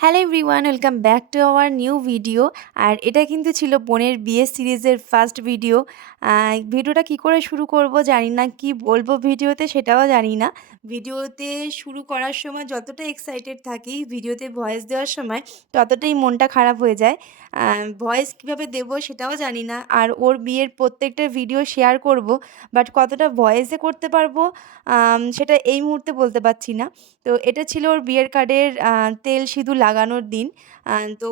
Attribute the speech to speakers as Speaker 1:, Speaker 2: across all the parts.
Speaker 1: Hello everyone welcome back to our new video আর এটা কিন্তু ছিল বোনের বিয়ে সিরিজের ফার্স্ট ভিডিও ভিডিওটা কি করে শুরু করব জানি না, কি বলব ভিডিওতে সেটাও জানি না। ভিডিওতে শুরু করার সময় যতটা এক্সাইটেড থাকি, ভিডিওতে ভয়েস দেওয়ার সময় ততটাই মনটা খারাপ হয়ে যায়। ভয়েস কীভাবে দেবো সেটাও জানি না। আর ওর বিয়ের প্রত্যেকটা ভিডিও শেয়ার করব বাট কতটা ভয়েসে করতে পারব সেটা এই মুহূর্তে বলতে পারছি না। তো এটা ছিল ওর বিয়ের কার্ডের তেল সিঁদুর লাগানোর দিন। তো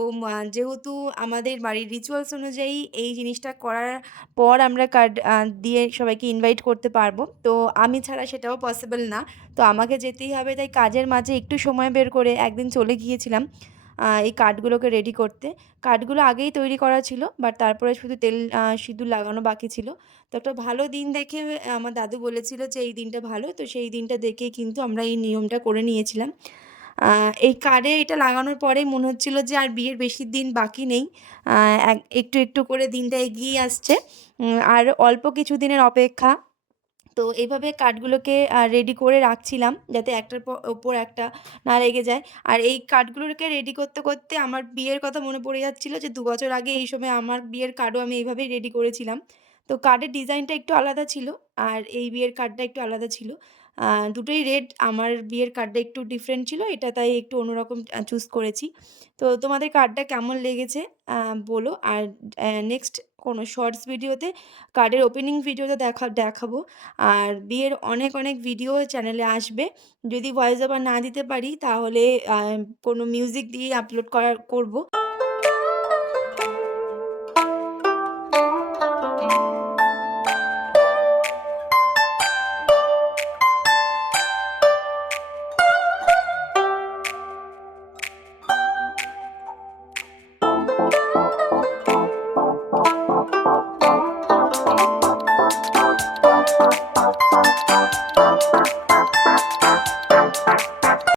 Speaker 1: যেহেতু আমাদের বাড়ির রিচুয়ালস অনুযায়ী এই জিনিসটা করার পর আমরা কার্ড দিয়ে সবাইকে ইনভাইট করতে পারব। তো আমি ছাড়া সেটাও পসিবল না। তো আমাকে যেতেই হবে, তাই কাজের মাঝে একটু সময় বের করে একদিন চলে গিয়েছিলাম এই কার্ডগুলোকে রেডি করতে। কার্ডগুলো আগেই তৈরি করা ছিল বাট তারপরে শুধু তেল সিঁদুর লাগানো বাকি ছিল। তো একটা ভালো দিন দেখে আমার দাদু বলেছিল যে, এই দিনটা ভালো। তো সেই দিনটা দেখেই কিন্তু আমরা এই নিয়মটা করে নিয়েছিলাম। এই কার্ডে এটা লাগানোর পরেই মনে হচ্ছিল যে আর বিয়ের বেশি দিন বাকি নেই। এক- একটু একটু করে দিনটা এগিয়ে আসছে। আর অল্প কিছু দিনের অপেক্ষা। তো এইভাবে কার্ডগুলোকে রেডি করে রাখছিলাম যাতে একটার পর, ওপর একটা না লেগে যায়। আর এই কার্ডগুলোকে রেডি করতে করতে আমার বিয়ের কথা মনে পড়ে যাচ্ছিল যে দু বছর আগে এই সময় আমার বিয়ের কার্ডও আমি এইভাবেই রেডি করেছিলাম। তো কার্ডের ডিজাইনটা একটু আলাদা ছিল আর এই বিয়ের কার্ডটা একটু আলাদা ছিল। দুটোই রেড আমার বিয়ের কার্ডটা একটু ডিফারেন্ট ছিল, এটা তাই একটু অন্যরকম চুজ করেছি। তো তোমাদের কার্ডটা কেমন লেগেছে? বলো। আর নেক্সট কোনো শর্টস ভিডিওতে কার্ডের ওপেনিং ভিডিওতে দেখা, দেখাবো। আর বিয়ের অনেক অনেক ভিডিও চ্যানেলে আসবে। যদি ভয়েস ওভার না দিতে পারি, তাহলে কোনো মিউজিক দিয়ে আপলোড করার করব।